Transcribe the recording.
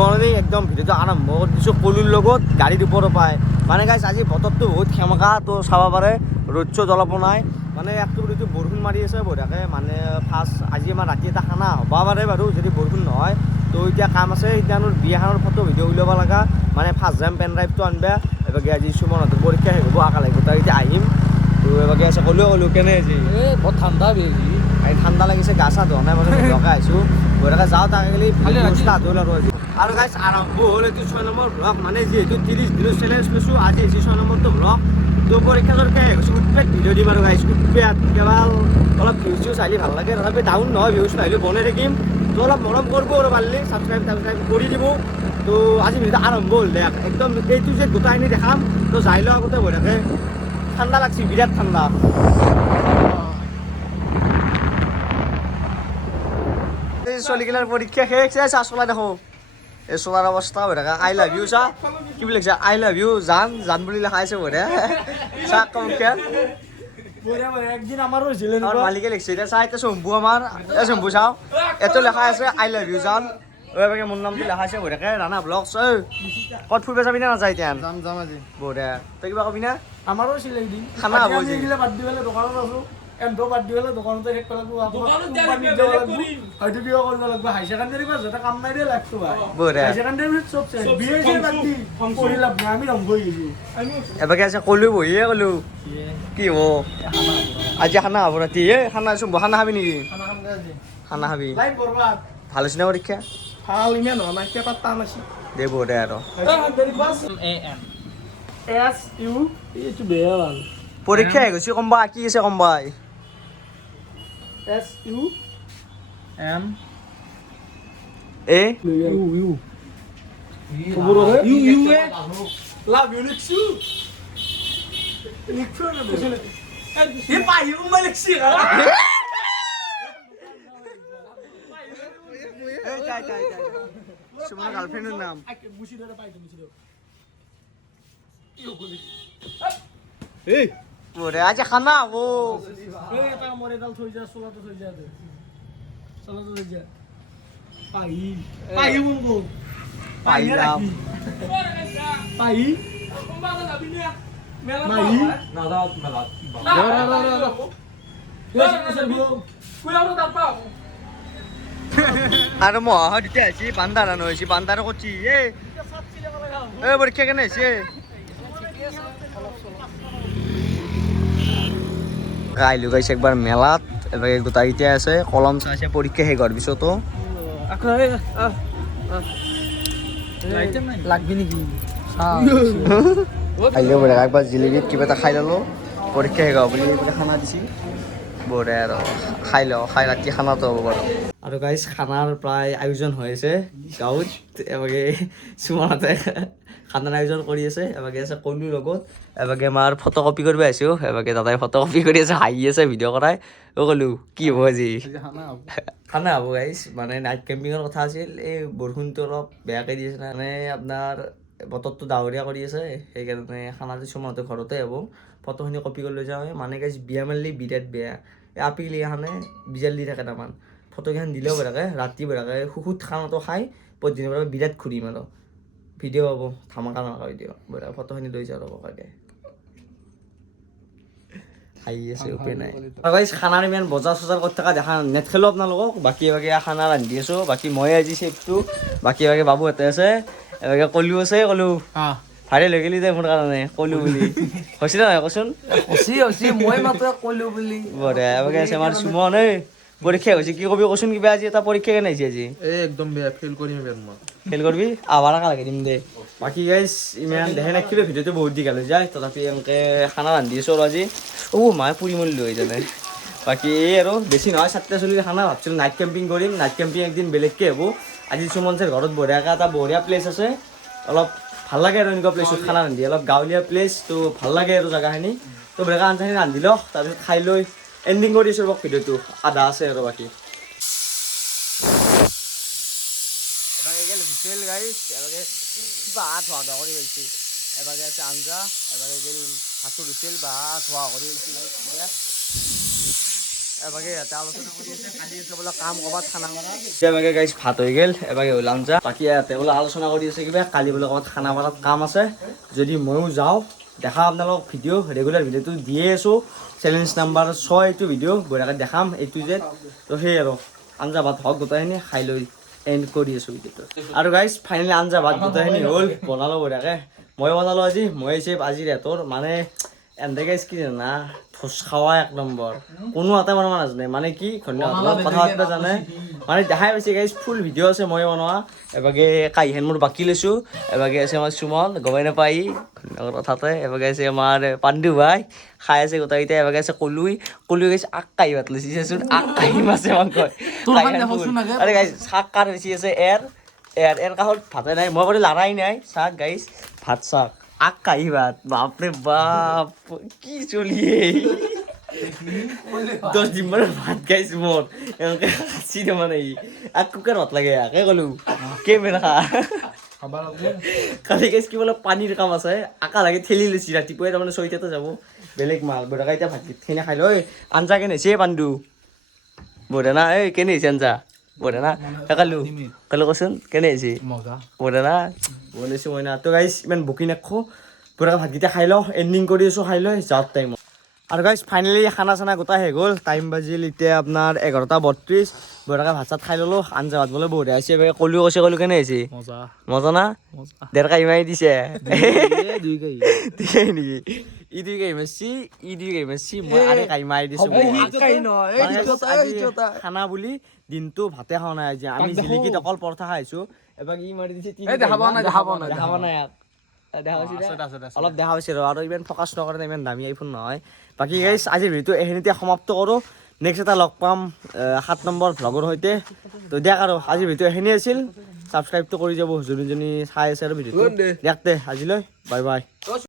মৰণি একদম ভিডিঅ'টো আৰম্ভ কৰি দিছোঁ কলুৰ লগত গাড়ীৰ ওপৰত পায় মানে গাইছ আজি বতৰটো বহুত সেমেকা তো চাব পাৰে ৰ'দ চ'দ অলপো নাই মানে একটো দুটো বৰষুণ মাৰি আছে বঢ়িয়াকৈ মানে ফাৰ্ষ্ট আজি আমাৰ ৰাতি এটা খানা হ'ব পাৰে বাৰু যদি বৰষুণ নহয় তো এতিয়া কাম আছে এতিয়া বিয়াখনৰ ফটো ভিডিঅ' উলিয়াব লগা মানে ফাৰ্ষ্ট যাম পেন ড্ৰাইভটো আনিবা এবাৰ আজি সুমনহঁতৰ পৰীক্ষা শেষ হ'ব আকা লাগিব তাৰ এতিয়া আহিম তো এবাৰ আছে ক'লো কেনে আজি বহুত ঠাণ্ডা বেছি ঠাণ্ডা লাগিছে গা চা ধোৱা নাই মানে লগাই আহিছোঁ বঢ়িয়াকৈ যাওঁ তাকে গেলি ষ্টাৰ্ট হ'ল আৰু গাইছ আৰম্ভ হ'ল এইটো 6 নম্বৰ ব্লগ মানে যিহেতু 30 দিনৰ চেলেঞ্জ লৈছোঁ আজি হৈছে 6 নম্বৰটো ব্লগ তো পৰীক্ষা চৰীক্ষা শেষ হৈছে উৎপেট ভিডিঅ' দিম আৰু গাইছ উৎপেট কেৱল অলপ ভিউজ চিউজ চালি ভাল লাগে তথাপি ডাউন নহয় ভিউজ নাহিলেও বনাই থাকিম তো অলপ মৰম কৰিব আৰু পাৰিলে ছাবস্ক্ৰাইব কৰি দিব তো আজি ভিডিঅ'টো আৰম্ভ হ'ল দে একদম এইটো যে গোটাইনি দেখাম তো যাই লওঁ আগতে বঢ়িয়াকৈ ঠাণ্ডা লাগছে বিৰাট ঠাণ্ডা চলিগিলাৰ পৰীক্ষা শেষ চলাই দেখো এই চলাৰ অৱস্থা হৈ থাকে আই লাভ ইউ চা কি বুলি লিখছে আই লাভ ইউ জান বুলি লেখা আছে বঢ়িয়া চা কমকে একদিন আমাৰো হৈছিলে মালিকে লিখছে এতিয়া চা এতিয়া চম্ভু আমাৰ এই চম্ভু চাওঁ এইটো লেখা আছে আই লাভ ইউ জান মোৰ নামটো লেখা আছে বঢ়িয়াকে ৰাণা ব্লগছ ক'ত ফুৰিব যাবি না নাযায় এতিয়া যাম আজি বঢ়িয়া তই কিবা কবি না আমাৰো হৈছিলে একদিন খানা হ'ব আজি বাদ দি পেলাই দোকানত আছো এমটো বাদ দি পেলাই দোকানতে শেষ পেলাব হয়তো কিবা কৰিব লাগিব হাই ছেকেণ্ডাৰী পাছ এটা কাম নাই দে লাগতো হাই ছেকেণ্ডাৰী চব বিয়ে বাদ দি পঢ়ি লাভ নাই আমি ৰং হৈ গৈছো এবাকে আছে ক'লো বহিয়ে ক'লো কি হ'ব আজি খানা হ'ব ৰাতি খানা চম্ভু খানা খাবি নেকি খানা খাবি ভাল হৈছে না পৰীক্ষা ভাল ইমান হোৱা নাই কেইটা টান আছে দে বঢ়িয়া আৰু এইটো বেয়া ভাল পৰীক্ষা শেষ হৈছে কমবা কি আছে কমবাই SUM A Love you, Lixu. Lixu na ba? Di pa yung maliksi ka. চাই সুমনৰ গাৰ্লফ্ৰেণ্ডৰ নাম মুছি ধরে পাই মুছি ধরে এই বঢ়িয়া আজি খানা হ'ব এই এটা মরে ডাল থই যা সোলা তো থই যা দে সোলা তো থই যা পাই বলবো পাইলাম পাই কোনবা যাবি না মেলা না দাও মেলা আৰু মহা দুটা আহিছে বান্দাৰা নহৈছে বান্দাৰা কৰছি এ পৰীক্ষা কেনে হৈছে আহিলো গাইছে একবাৰ মেলাত এবাৰ গোটাই এতিয়া আছে কলম চাইছে পৰীক্ষা শেষ হোৱাৰ পিছতো লাগবি নেকি আহিলেও বঢ়িয়া একবাৰ জিলেবিত কিবা এটা খাই ল'লো পৰীক্ষা শেষ হ'ব বুলি খানা দিছিল বঢ়িয়া আৰু খাই ৰাতি খানাটো হ'ব বাৰু আৰু গাইজ খানাৰ প্ৰায় আয়োজন হৈ আছে গাঁৱত এবাগে সুমনহঁতে খানাৰ আয়োজন কৰি আছে এবাগে আছে কলুৰ লগত এবাগে আমাৰ ফটো কপি কৰিব আহিছোঁ এবাগে দাদাই ফটো কপি কৰি আছে হাঁহি আছে ভিডিঅ' কৰাই ক'লো কি হ'ব আজি খানা হ'ব গাইজ মানে নাইট কেম্পিঙৰ কথা আছিল এই বৰষুণটো অলপ বেয়াকৈ দি আছে মানে আপোনাৰ বতৰটো ডাৱৰীয়া কৰি আছে সেইকাৰণে খানাটো সুমনহঁতে ঘৰতে হ'ব ফটোখিনি কপি কৰি লৈ যাওঁ মানে গাইজ বিয়া মাৰিলে বিৰাট বেয়া এই আপিলি এখানে বিজাল দি থাকে তাৰমান ফটোকেইখন দিলেও বঢ়াকে ৰাতি বঢ়াকে সুখত খানাটো খাই পৰদিনৰ পৰা বিৰাট ঘূৰিম আৰু ভিডিঅ' পাব ধামাকা নামাকা ভিডিঅ' বঢ়িয়া ফটোখিনি লৈ যাওঁ ৰ'ব কাকে হাঁহি আছে উপায় নাই গাইজ খানাৰ ইমান বজাৰ চজাৰ কৰি থকা দেখা নেদেখিলোঁ আপোনালোকক বাকী খানা ৰান্ধি আছোঁ বাকী মই আজি চেফটো বাকী বাবুহঁতে আছে এবাগে কলু আছে ক'লো ভাৰে লৈ গেলি দে মোৰ কাৰণে ক'লো বুলি হৈছে নে নহয় কচোন মই মাত্ৰ কলো বুলি বঢ়িয়া এবাগে আছে আমাৰ সুমন পৰীক্ষা হৈছে কি কবি কচোন কিবা আজি এটা পৰীক্ষা কেনে হৈছে আজি একদম বেয়া ফেল কৰিম এবাৰ মই ফেল কৰিবি আবাৰ একা লাগি দিম দে বাকী গাইজ ইমান দেখে নাখিলোঁ ভিডিঅ'টো বহুত দীঘল হৈ যায় তথাপি এনেকৈ খানা ৰান্ধি আছোঁ আৰু আজি মায়ে পুৰি মৰিলোঁ হৈ জানে বাকী এই আৰু বেছি নহয় চাৰিটা চলিৰ খানা ভাবছিলোঁ নাইট কেম্পিং কৰিম নাইট কেম্পিং একদিন বেলেগকৈ হ'ব আজি সুমন ছাৰ ঘৰত বঢ়িয়াকৈ এটা বঢ়িয়া প্লেচ আছে অলপ ভাল লাগে আৰু এনেকুৱা প্লেচত খানা ৰান্ধি অলপ গাঁৱলীয়া প্লেচ তো ভাল লাগে আৰু জেগাখিনি তো বঢ়িয়াকৈ আঞ্জাখিনি ৰান্ধি লওক তাৰপিছত খাই লৈ এণ্ডিং কৰি দিছোঁ ৰ'ব ভিডিঅ'টো আধা আছে আৰু বাকী এবাগে হুইচেল গাইছ এবাগে কিবা ধোৱা ধোৱা কৰি পাইছে এবাগে আছে আঞ্জা এবাগে গেল ভাতৰ হুইচেল বা ধোৱা কৰি পাইছে এবাগে ইয়াতে আলোচনা কৰি আছে কালি আছে বোলে কাম ক'ৰবাত খানা মাৰা এবাগে গাইছ ভাত হৈ গ'ল এবাগে ওলাম যা বাকী ইয়াতে বোলে আলোচনা কৰি আছে কিবা কালি বোলে ক'ৰবাত খানা মাৰাত কাম আছে যদি ময়ো যাওঁ দেখা আপোনালোকক ভিডিঅ' ৰেগুলাৰ ভিডিঅ'টো দিয়ে আছোঁ চেলেঞ্জ নাম্বাৰ 6 এইটো ভিডিঅ' বঢ়িয়াকৈ দেখাম এইটো যে তো সেই আৰু আঞ্জা ভাত হওক গোটেইখিনি খাই লৈ এণ্ড কৰি আছোঁ ভিডিঅ'টো আৰু গাইছ ফাইনেলি আঞ্জা ভাত গোটেইখিনি হ'ল বনালোঁ বঢ়িয়াকৈ মই বনালোঁ আজি মই হৈছে আজিৰ ৰাতৰ মানে এনে গাইছ কি জানা ভোজ খাৱা 1 নম্বৰ কোনো এটা বনাব নাজানে মানে কি ধন্যবাদ কথা পাতিব জানে মানে দেখাই পাইছে গাইছ ফুল ভিডিঅ' আছে মই বনোৱা এবাগে কাইহেন মোৰ বাকি লৈছোঁ এবাগে আছে আমাৰ সুমন গমাই নাপাই কথাতে এবাগে আছে আমাৰ পাণ্ডু ভাই খাই আছে গোটেইকেইটা এবাগে আছে কলুই গাইছ আক কাই ভাত লৈছে চাচোন আক কাই মাছে মাংস আৰে গাইছ শাক কাৰ বেছি আছে এৰ কাষত ভাতে নাই মই বাৰু লাৰাই নাই চাক গাইছ ভাত চাক আক কাই ভাত বাপৰে বাপ কি চলিয়ে 10 দিন মানে ভাত গাইছ মোৰ এনেকৈ খাচি দিব মানে আক কুকাৰ ভাত লাগে আকে ক'লো কেমেৰা কালি গাইছ কি বোলে পানীৰ কাম আছে আকা লাগে ঠেলি লৈছি ৰাতিপুৱাই তাৰমানে 6টাতে যাব বেলেগ মাল বঢ়াকৈ এতিয়া ভাতখিনি খাই লৈ আঞ্জা কেনে হৈছে পাণ্ডু বঢ়িয়া না এই কেনে হৈছে আঞ্জা বঢ়িয়া না কালো কচোন কেনে হৈছে বঢ়িয়া না বনাইছোঁ মই না তো গাইছ ইমান বকি নাখো বঢ়িয়াকৈ ভাতকেইটা খাই লওঁ এণ্ডিং কৰি আছোঁ খাই লৈ যাওঁ টাইমত আৰু গাইছ ফাইনেলি খানা চানা গোটাই শেষ হ'ল টাইম বাজিল এতিয়া আপোনাৰ 11:32 বঢ়িয়াকৈ ভাত চাত খাই ল'লোঁ আঞ্জা ভাত বোলে বঢ়িয়া হৈছে কলু কৈছে কলু কেনে হৈছে মজা না 1.5 কাঁহি মাৰি দিছে 2 কাঁহি নেকি ই 2 কাঁহি মাৰিছি ই 2 কাঁহি মাৰিছি মই আৰে কাঁহি মাৰি দিছোঁ খানা বুলি দিনটো ভাতে খোৱা নাই আজি আমি জিলিকিত অকল পৰঠা খাইছোঁ এবাৰ ই মাৰি দিছে দেখাব নাই অলপ দেখা হৈছে আৰু ইমান ফ'কাছ নকৰে ইমান দামী আইফোন নহয় বাকী গাইছ আজিৰ ভিডিঅ'টো এইখিনিতে সমাপ্ত কৰোঁ নেক্সট এটা লগ পাম 7 নম্বৰ ভ্লগৰ সৈতে তো দিয়ক আৰু আজিৰ ভিডিঅ' এইখিনি আছিল ছাবস্ক্ৰাইবটো কৰি যাব যোনে চাই আছে আৰু ভিডিঅ'টো দিয়ক আজিলৈ বাই বাই